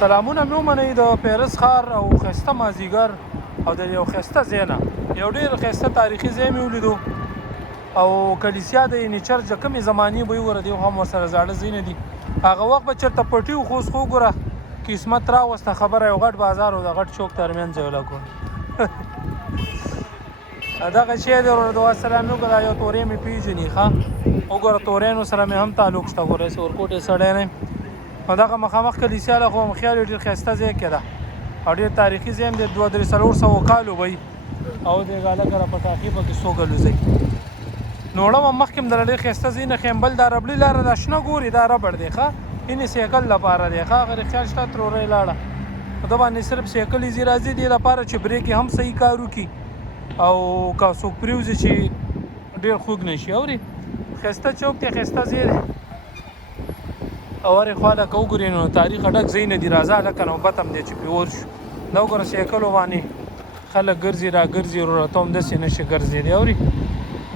سلامونه مې ومنئ د پیرس ښار او ښایسته مازدیګر او د یو ښایسته ځای نه یو ډېر ښایسته تاریخي ځای مې ولیدو او کلیسیا د یعنې چرچ د کومې زمانې به یې وګوره دی هم ورسره زاړه ځایونه دي هغه وخت به چېرته پټي وو خو اوس خو وګوره قسمت راوسته خبره یو غټ بازار او د غټ چوک ترمنځ یو لګون دغه شی دی ورور دوه سلام مې وکړه دا یو تورې مې پېژني ښه وګوره تورینو سره مې هم تعلق شته ګوره هسې ورکوټې سړی نه یم نو دغه مخامخ کلیسیا له خو مې خیال ډېر ښایسته ځای کې ده او ډېر تاریخي ځای هم دی 200-300 کالو به وي او د هلکه را پټاخي پکې څو ګلو ځای نو وړم هم مخکې هم دله ډېر ښایسته ځایونه ښیم بل دا ربړي لاره دا شنه ګوري دا ربړ دی ښه یعنې سایکل لپاره دی ښه هغه خیال شته ترورۍ لاړه نو دا باندې صرف سایکل ایزي راځي دې لپاره چې بریک یې هم صحیح کار وکړي او که څوک پرېوځي چې ډېر خوږ نه شي اورې ښایسته چوک دی ښایسته ځای دی او هرې خوا لکه وګورې نو تاریخه ډک ځایونه دي راځه هلکه نوبت هم دی چې پرې ور شو دا وګوره سایکلو باندې خلک ګرځي را ګرځي وروره ته هم داسې نه شي ګرځېدی اورې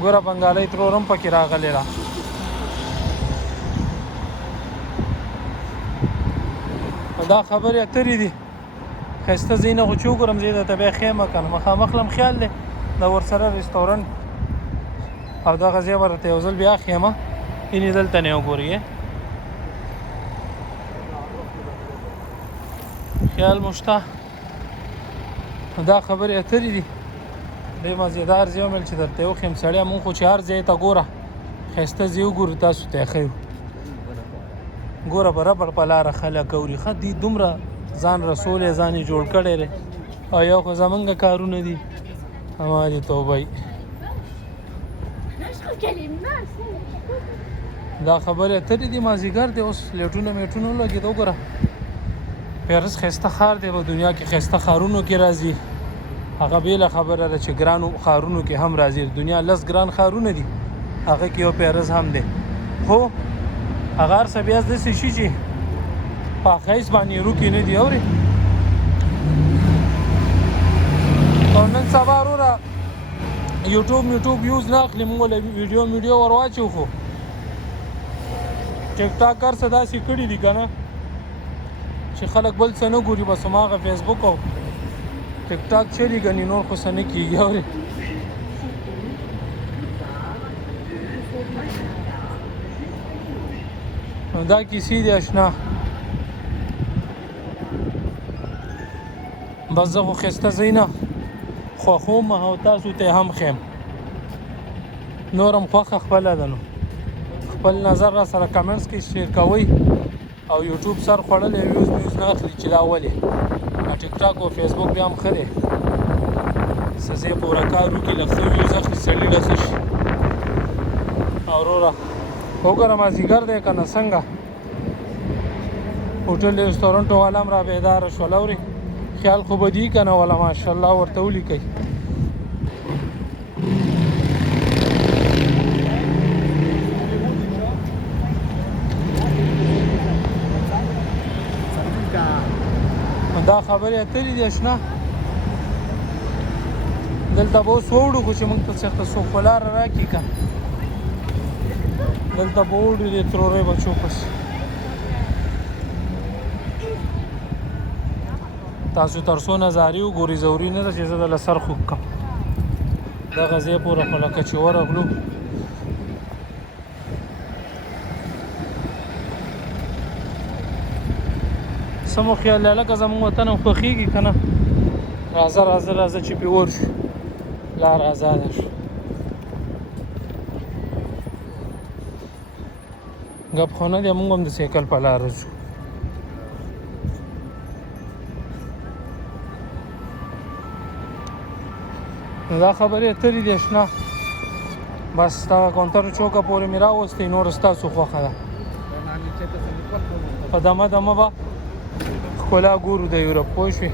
ګوره بنګالۍ ترور هم پکې راغلی را دا خبرې اترې دي ښایسته ځایونه خو چې وګورم زه یې درته بیا ښیم که نه مخامخ لم خیال دی د ورسره رستورانټ او دغه ځای به درته یو ځل بیا ښیم یعنې دلته نه وګورئ خیال مو شته دا خبرې اترې دي ډېر مزېدار ځای ومېل چې درته یې وښیم سړیه مونږ خو چې هر ځای ته ګوره ښایسته ځای وګورو تاسو ته یې ښیو ګوره به ربړ په لاره خلک اوري ښه دي دومره ځان رسولی ځان یې جوړ کړی دی او یو خو زمونږ کارونه دي همارې توبه دا خبرې اترې دي مازدیګر دی اوس لیټونه میټونه ولګېده وګوره پیرس ښایسته ښار دی په دنیا کې ښایسته ښارونو کې راځي هغه بېله خبره ده چې ګرانو ښارونو کې هم راځي دنیا لس ګران ښارونه دي هغه کې یو پیرس هم دی خو هغه هر څه بیا داسې شي چې په ښایست باندې روکې نه دي اورې او نن سبا وروره یوټیوب یوز نه اخلي مونږ له ویډیو ور واچو خو ټیک ټاک هر څه داسې کړي دي که نه چې خلک بل څه نه ګوري بس هماغه فیسبوک او ټیک ټاک چلي ګنې نور خو څه نه کېږي اورې نو دا کیسې دي اشنا بس زه خو ښایسته ځایونه خوښوم او تاسو ته هم ښیم نور هم خوښه خپله ده نو خپل نظر را سره کمنټس کې شیر کوئ او یوټیوب سر خوړلی ویوز نه اخلي چې دا ولې ټیک ټاک او فیسبوک بیا هم ښه دی څه ځای پوره کار وکړي لږ ښه ویوز اخلي سړي ډسه شي او وروره وګوره مازدیګر دی که نه څنګه هوټل رستورانټو والا هم را بیداره شول اورې خیال خو به دي که نه والا ماشاءالله ورته ولیکئ دا خبرې اترې دي اشنا دلته به اوس ووړو خو چې موږ ته چېرته څوک په لاره راکړي که دلته به ووړو دې ترورۍ بچو پسې تاسو تر څو نظارې وګورئ ضروري نه ده چې زه دله سر خوږ کړم دغه ځای پورې خو لکه چې ورغلو څه مو خیال دی هلکه زموږ وطن هم خوښېږي که نه راځه راځه راځه چې پرې ور شو لار ازاده شو ګپ خو نه دی مونږ هم د سایکل په لاره ځو نو دا خبرې اترې دي اشنا بس دغه کاونټر چوکه پورې مې راوستی نور ستاسو خوښه ده په دمه دمه به ښکلا ګورو د یورپ پوه شوې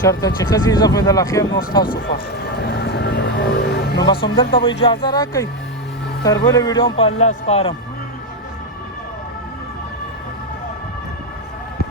چېرته چې ښځې زه خو دله خیر نو ستاسو خوښ نو بس همدلته به اجازه راکئ تر بله ویډیو هم په الله سپارم